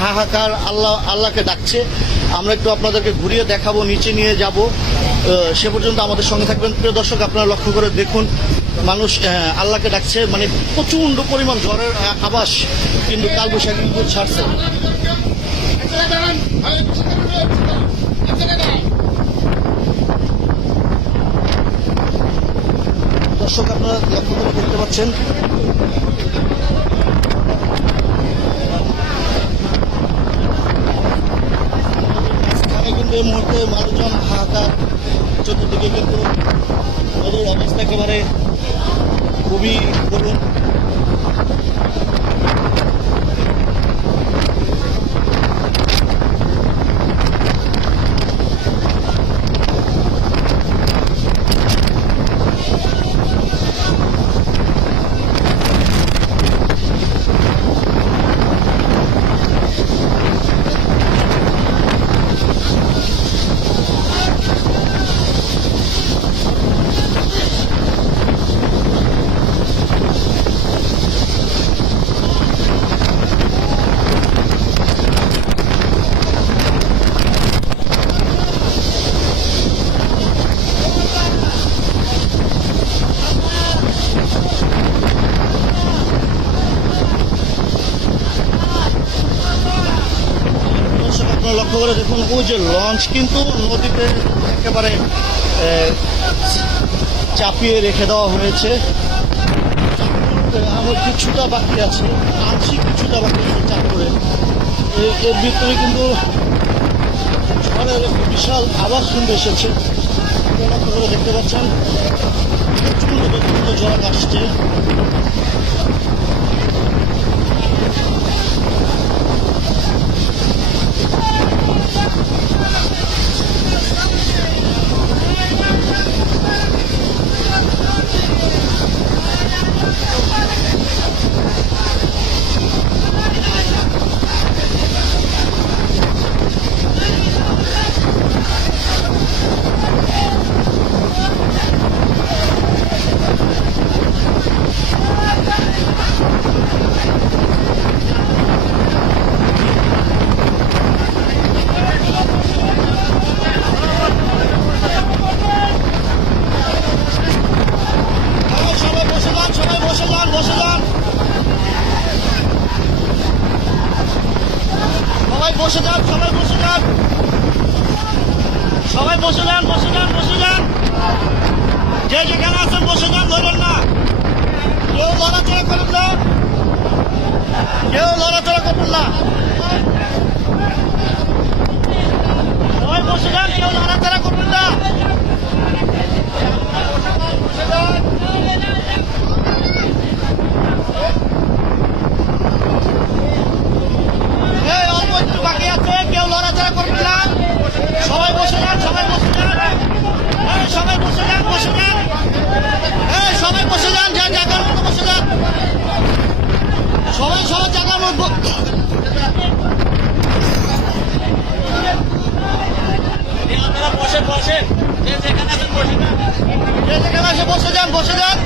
হাহাকার, আল্লাহকে ডাকছে। আমরা একটু আপনাদেরকে ঘুরিয়ে দেখাবো, নিচে নিয়ে যাব। সে পর্যন্ত আমাদের সঙ্গে থাকবেন। প্রিয় দর্শক, আপনারা লক্ষ্য করে দেখুন, মানুষ আল্লাহকে ডাকছে। মানে প্রচণ্ড পরিমাণ ঝড়ের আভাস কিন্তু কালবৈশাখী কিন্তু ছাড়ছে। দর্শক, আপনারা লক্ষ্য করে দেখতে পাচ্ছেন কিন্তু এই মুহূর্তে মানুষজন হাহাকার। চতুর্দিকে কিন্তু নদীর অবস্থা একেবারে খুবই করুণ। লক্ষ্য করে দেখুন, ওই যে লঞ্চ কিন্তু নদীতে একেবারে চাপিয়ে রেখে দেওয়া হয়েছে। আমার কিছুটা বাকি আছে, আংশিক কিছুটা বাকি আছে চাঁদপুরে। এর ভিতরে কিন্তু ঝড়ের বিশাল আওয়াজ কিন্তু এসেছে। লক্ষ্য করে দেখতে পাচ্ছেন প্রচন্ড ঝড় আসছে। বসে যান, সবাই বসে যান, সবাই বসে যান, বসে যান, বসে যান। যে যেখানে আছেন বসে যান, ধরেন না। কেউ লড়াচড়া করুন না, কেউ লড়াচড়া করুন না। সবাই বসে যান, কেউ লড়াচড়া করুন না। বসে যান। বাকি আছে, কেউ লড়াচড়া করবে না। সবাই বসে যান, সবাই বসে যান, সবাই বসে যান, বসে যান, সবাই বসে যান, যে জায়গার মতো বসে যান, সবাই সবার জায়গার মতো। আপনারা বসে বসে যে যেখানে আছেন বসে যান, যে যেখানে আছে বসে যান, বসে যান।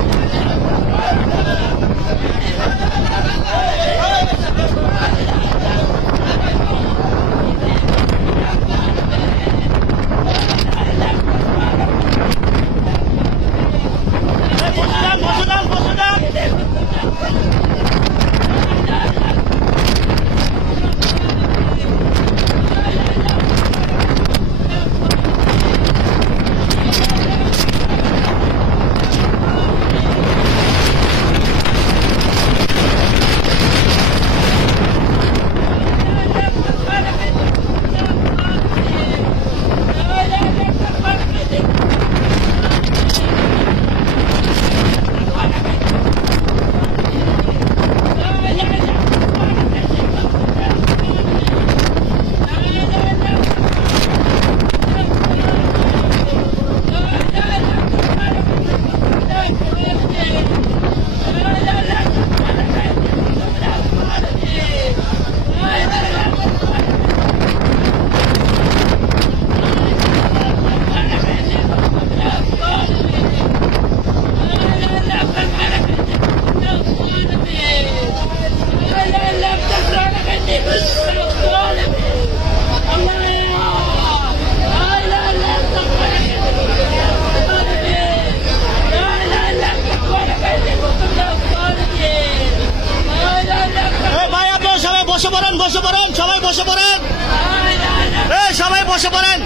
বসে পড়েন,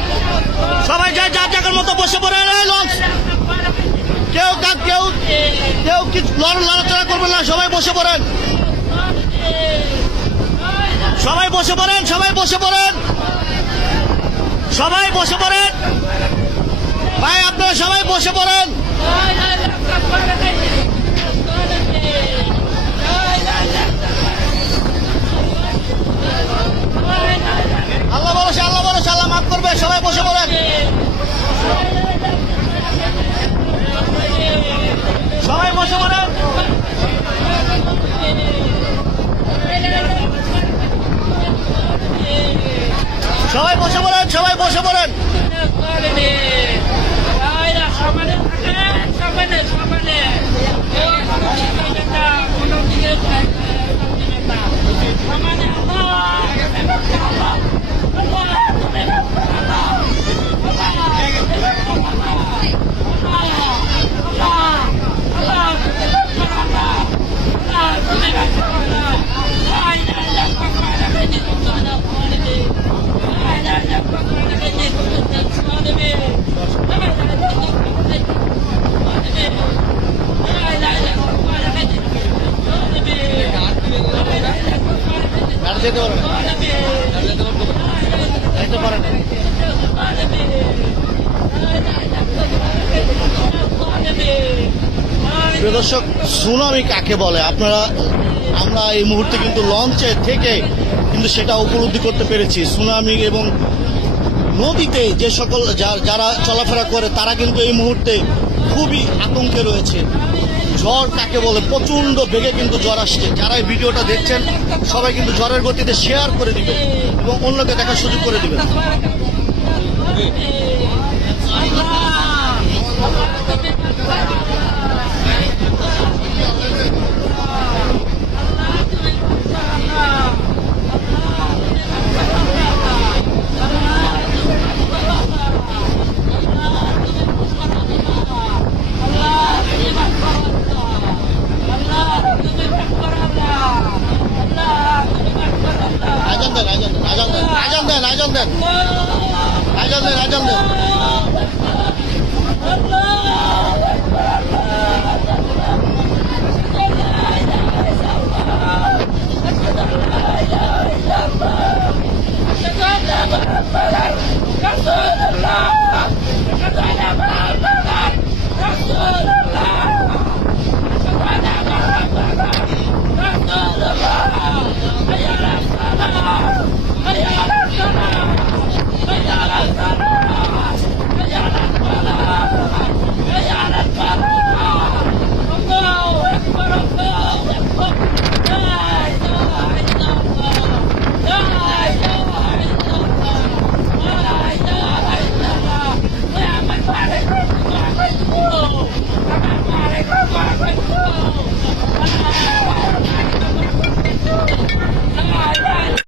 সবাই যার যার জায়গার মতো বসে পড়েন। এই লঞ্চ কেউ কেউ কেউ কি লড়াচড়া করবেন না, সবাই বসে পড়েন, সবাই বসে পড়েন, সবাই বসে পড়েন, সবাই বসে পড়েন ভাই, আপনারা সবাই বসে পড়েন। আল্লাহ ভরসা, আল্লাহ ভরসা, আল্লাহ মাফ করবে, সবাই বসে পড়েন, সবাই বসে পড়েন, সবাই বসে পড়েন, সবাই বসে পড়েন। আর যেতে পারবেন না, যেতে পারেন না। প্রিয় দর্শক, সুনামি কাকে বলে আমরা এই মুহূর্তে কিন্তু লঞ্চে থেকে কিন্তু সেটা উপলব্ধি করতে পেরেছি। সুনামি এবং নদীতে যে সকল যারা চলাফেরা করে তারা কিন্তু এই মুহূর্তে খুবই আতঙ্কে রয়েছে। ঝড় কাকে বলে, প্রচন্ড বেগে কিন্তু ঝড় আসছে। যারা এই ভিডিওটা দেখছেন সবাই কিন্তু ঝড়ের গতিতে শেয়ার করে দিবেন এবং অন্যকে দেখার সুযোগ করে দিবেন।